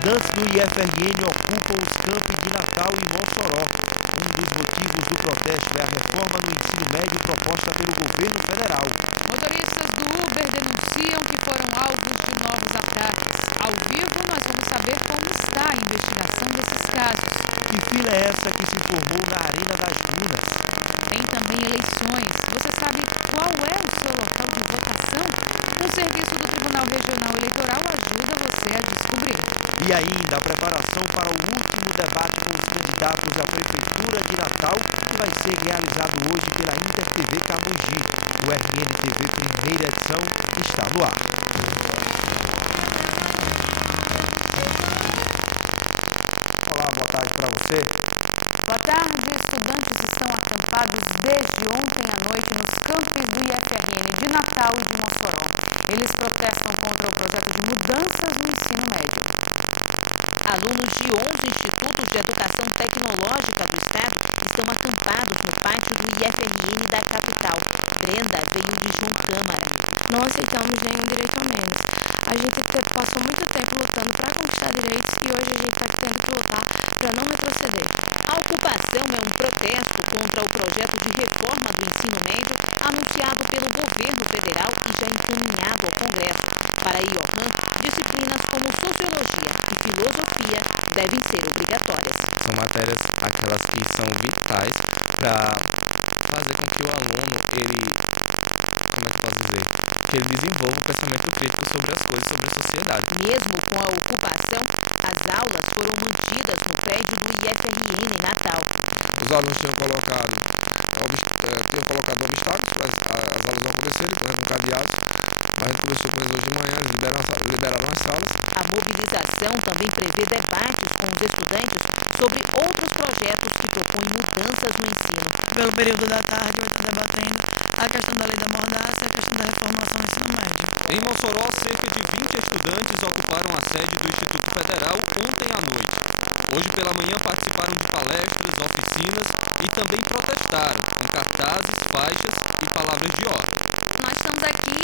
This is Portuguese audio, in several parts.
Estudantes do IFRN ocupam os campos de Natal e Mossoró. Um dos motivos do protesto é a reforma do ensino médio proposta pelo governo federal. Motoristas do Uber denunciam que foram alvos de novos ataques. Ao vivo, nós vamos saber como está a investigação desses casos. Que fila é essa que se formou na Arena das Dunas? Tem também eleições. Você sabe qual é o seu local de votação? O serviço do Tribunal Regional Eleitoral ajuda você a descobrir. E ainda a preparação para o último debate com os candidatos à Prefeitura de Natal, que vai ser realizado hoje pela InterTV Cambugi. O RNTV primeira edição está no ar. Olá, boa tarde para você. Boa tarde. Estudantes estão acampados desde ontem à noite nos campos do IFRN de Natal e de Mossoró. Eles protestam contra o projeto de mudanças no ensino médio. Alunos de 11 institutos de educação tecnológica do estado estão acampados no pátio do IFRN da capital. Brenda veio de João Câmara. Não aceitamos nenhum direito a menos. A gente passou muito tempo lutando para conquistar direitos e hoje a gente está tendo que lutar para não retroceder. A ocupação é um protesto contra o projeto de reforma do ensino médio anunciado pelo governo federal e já encaminhado ao Congresso. Para Iohan, disciplinas como sociologia e filosofia devem ser obrigatórias. São matérias aquelas que são vitais para fazer com que o aluno, que ele desenvolva o pensamento crítico sobre as coisas, sobre a sociedade. Mesmo com a ocupação, as aulas foram mantidas no prédio do IFRN em Natal. Os alunos tinham colocado obstáculos para as aulas acontecerem, com cadeados. A gente conversou com eles hoje de manhã, eles liberaram as salas. A mobilização também prevê debates com os estudantes sobre outros projetos que propõem mudanças no ensino. Pelo período da tarde, debatendo a questão da lei da mordaça e a questão da reformação do ensino médio. Em Mossoró, cerca de 20 estudantes ocuparam a sede do Instituto Federal ontem à noite. Hoje pela manhã participaram de palestras, oficinas e também protestaram com cartazes, faixas e palavras de ordem. Nós estamos aqui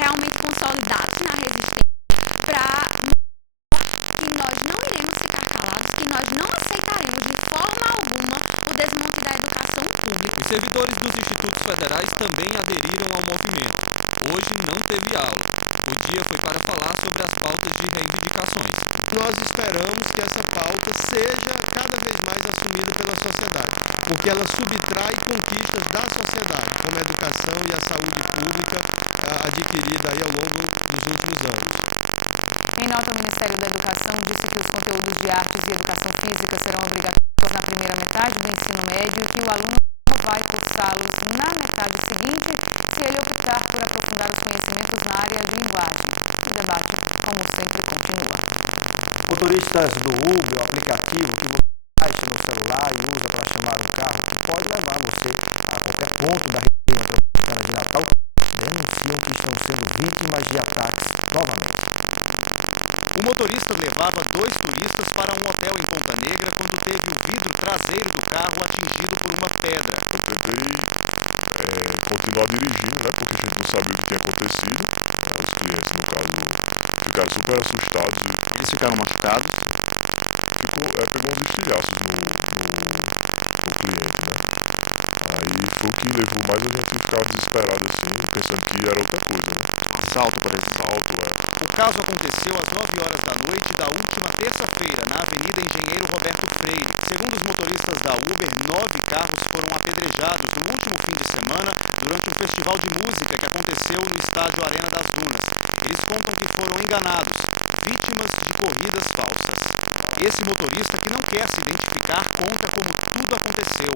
realmente consolidados na resistência para mostrar que nós não iremos ficar calados, que nós não aceitaremos de forma alguma o desmonte da educação pública. Os servidores dos institutos federais também aderiram ao movimento. Hoje não teve aula. O dia foi para falar sobre as pautas de reivindicações. Nós esperamos que essa pauta seja cada vez mais assumida pela sociedade, porque ela subtrai conquistas da sociedade, como a educação e a saúde pública adquirida aí ao longo dos últimos anos. Em nota, o Ministério da Educação disse que os conteúdos de artes e educação física serão obrigatórios na primeira metade do ensino médio e que o aluno não vai cursá-los na metade seguinte se ele optar por aprofundar os conhecimentos na área de linguagem. O debate, como sempre, continua. Motoristas do Uber, o aplicativo que você baixa no celular e usa para chamar um carro, que pode levar você a qualquer ponto da região metropolitana de Natal, denunciam que estão sendo vítimas de ataques novamente. O motorista levava 2 turistas para um hotel em Ponta Negra quando teve o vidro traseiro do carro atingido por uma pedra. Eu tentei continuar dirigindo, né, porque a gente não sabia o que tinha acontecido. Os clientes, no caso, ficaram super assustados. Eles ficaram machucados? Pegou uns estilhaços no cliente, né? Aí foi o que levou mais a gente a ficar desesperado assim, pensando que era outra coisa, né? Assalto, por exemplo. Assalto, O caso aconteceu às 9 horas da noite da última terça-feira, na Avenida Engenheiro Roberto Freire. Segundo os motoristas da Uber, 9 carros foram apedrejados no último fim de semana durante um festival de música que aconteceu no estádio Arena das Dunas. Eles contam que foram enganados, vítimas de corridas falsas. Esse motorista, que não quer se identificar, conta como tudo aconteceu.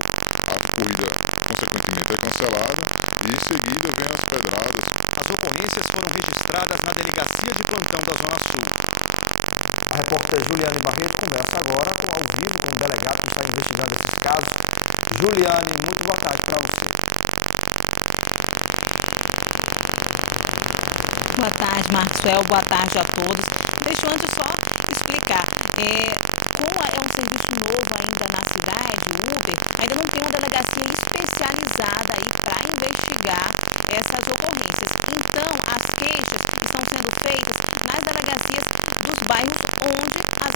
A corrida, consequentemente, é cancelada e em seguida vem as pedradas. As ocorrências foram registradas na Delegacia de Plantão da Zona Sul. A repórter Juliane Barreto conversa agora ao vivo com o delegado que está investigando esses casos. Juliane, muito boa tarde para você. Boa tarde, Maxwell. Boa tarde a todos. Deixa eu antes só explicar. Como é um serviço novo ainda na cidade, o Uber, ainda não tem uma delegacia especializada aí para investigar essas ocorrências. Então, as queixas estão sendo feitas nas delegacias dos bairros onde as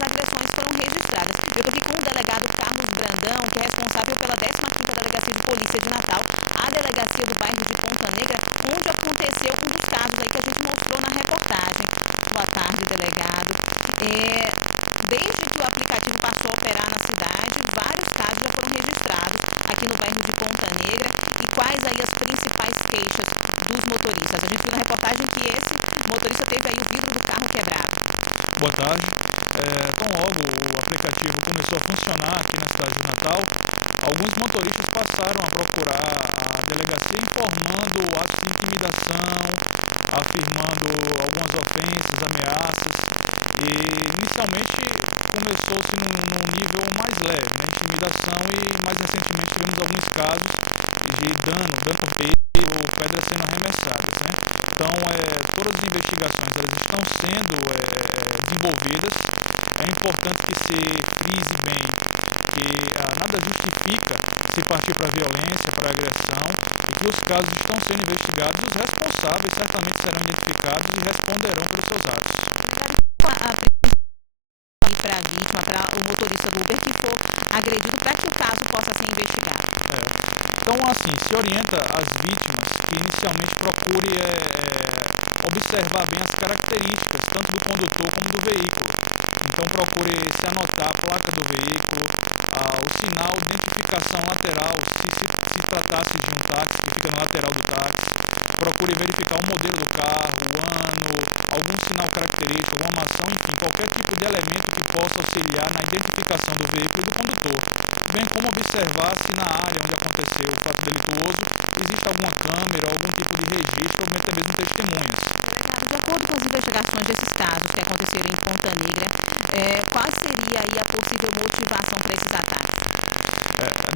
frise bem que nada justifica se partir para a violência, para a agressão, e que os casos estão sendo investigados e os responsáveis certamente serão identificados e responderão pelos seus atos. Para a vítima, para o motorista do Uber que for agredido, para que o caso possa ser investigado? Então, assim, se orienta as vítimas que inicialmente procure observar bem as características, tanto do condutor como do veículo. Então, procure se anotar a placa do veículo, o sinal de identificação lateral, se tratasse de um táxi que fica na lateral do táxi. Procure verificar o modelo do carro, o ano, algum sinal característico, alguma maçã, enfim, qualquer tipo de elemento que possa auxiliar na identificação do veículo e do condutor, bem como observar se na área onde aconteceu o fato delituoso existe alguma câmera, algum tipo de registro, ou até mesmo testemunhas. De acordo com as investigações desses casos que aconteceram em Ponta Negra, qual seria aí a possível motivação para esses ataques?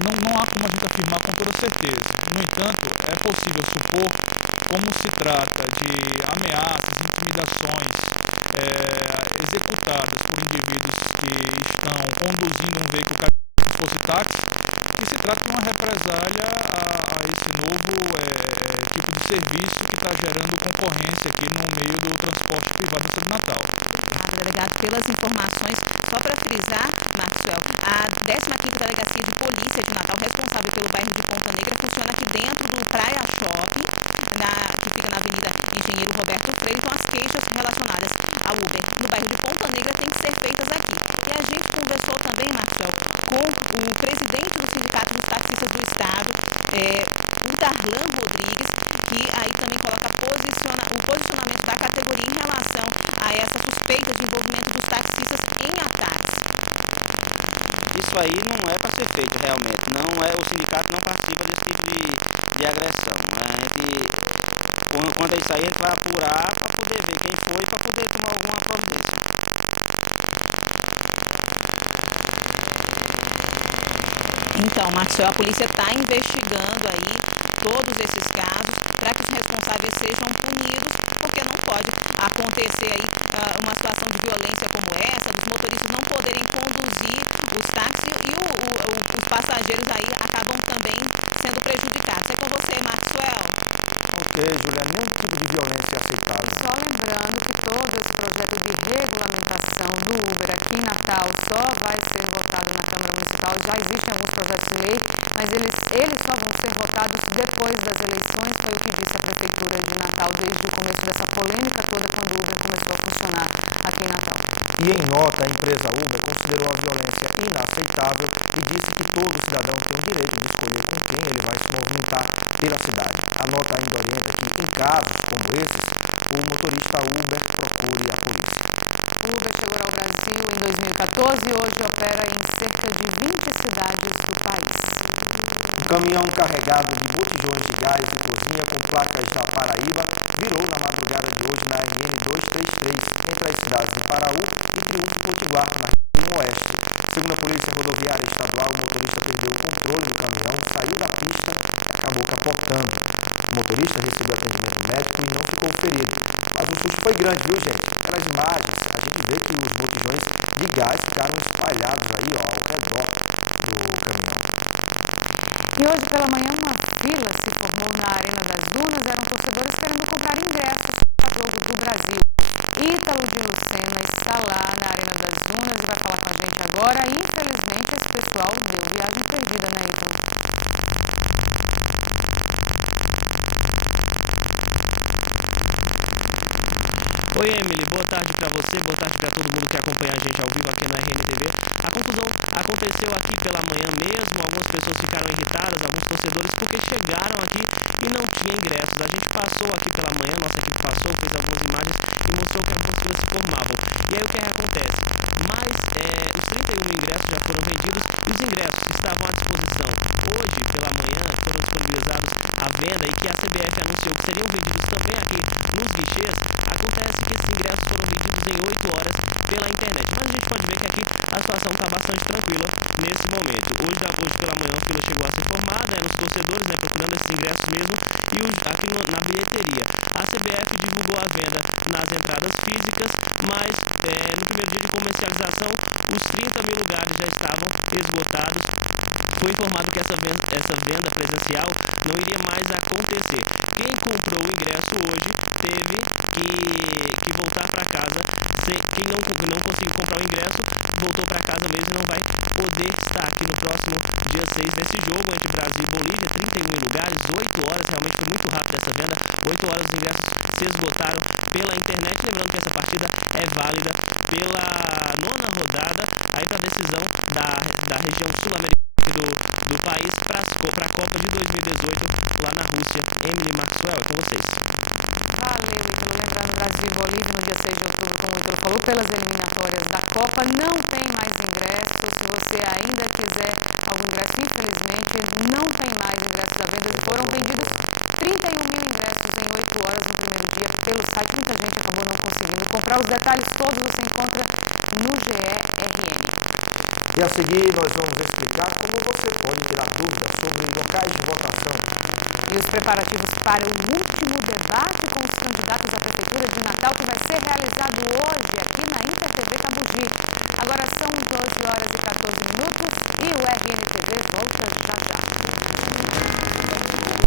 Não há como a gente afirmar com toda certeza. No entanto, é possível supor, como se trata de ameaças, intimidações executadas por indivíduos que estão conduzindo um veículo que fosse táxi, que se trata de uma represália a esse novo tipo de serviço que está gerando concorrência aqui no meio do transporte privado de Natal. Delegado, pelas informações, só para frisar, Maxwell, a 15ª Delegacia de Polícia de Natal, responsável pelo bairro de Ponta Negra, funciona aqui dentro do Praia Shopping, que fica na Avenida Engenheiro Roberto Freire. Então, as queixas relacionadas ao Uber no bairro de Ponta Negra têm que ser feitas aqui. E a gente conversou também, Maxwell, com o presidente do Sindicato dos Taxistas do Estado, o Darlan Rodrigues, que aí também coloca o posicionamento da categoria em relação a essa suspeita de envolvimento dos taxistas em ataques. Isso aí não é para ser feito realmente. O sindicato não participa desse tipo de agressão. Quanto a isso aí, a gente vai apurar para poder ver quem foi, para poder tomar alguma providência. Então, Maxwell, a polícia está investigando aí todos esses casos para que os responsáveis sejam punidos, porque não pode acontecer aí uma situação de violência como essa, dos motoristas não poderem conduzir os táxis e os passageiros aí acabam também sendo prejudicados. É com você, Maxwell. Ok, Juliana, nenhum tipo de violência é aceitável. Só lembrando que todo esse projeto de regulamentação do Uber aqui em Natal só vai ser votado na Câmara Municipal. Já existem alguns projetos de lei, mas eles só vão ser votados depois das eleições, foi o que disse a Prefeitura de Natal desde o começo dessa polêmica toda, quando o Uber começou a funcionar aqui em Natal. E em nota, a empresa Uber considerou a violência inaceitável e disse que todo cidadão tem o direito de escolher com quem ele vai se movimentar pela cidade. A nota ainda orienta que, em casos como esses, o motorista Uber procure a polícia. O Uber chegou ao Brasil em 2014 e hoje opera em cerca de 20 cidades do país. Um caminhão carregado de botijões de gás e cozinha com placas da Paraíba virou na madrugada de hoje na RN 233 entre as cidades de Paraú e Triunfo Potiguar, na região oeste. Segundo a Polícia Rodoviária Estadual, o motorista perdeu o controle do caminhão, saiu da pista e acabou capotando. O motorista recebeu atendimento médico e não ficou ferido. Mas o susto foi grande, viu, gente? Pelas imagens, a gente vê que os botijões de gás ficaram espalhados aí, ao redor do caminhão. E hoje pela manhã uma fila se formou na Arena das Dunas, eram torcedores querendo comprar ingressos para jogos do Brasil. Ítalo de Lucena está lá na Arena das Dunas e vai falar com a gente agora. Infelizmente esse pessoal deu viagem perdida, né, Ítalo? Oi, Emily, boa tarde para você, boa tarde para todo mundo que acompanha a gente ao vivo aqui no E a seguir nós vamos explicar como você pode tirar dúvidas sobre locais de votação. E os preparativos para o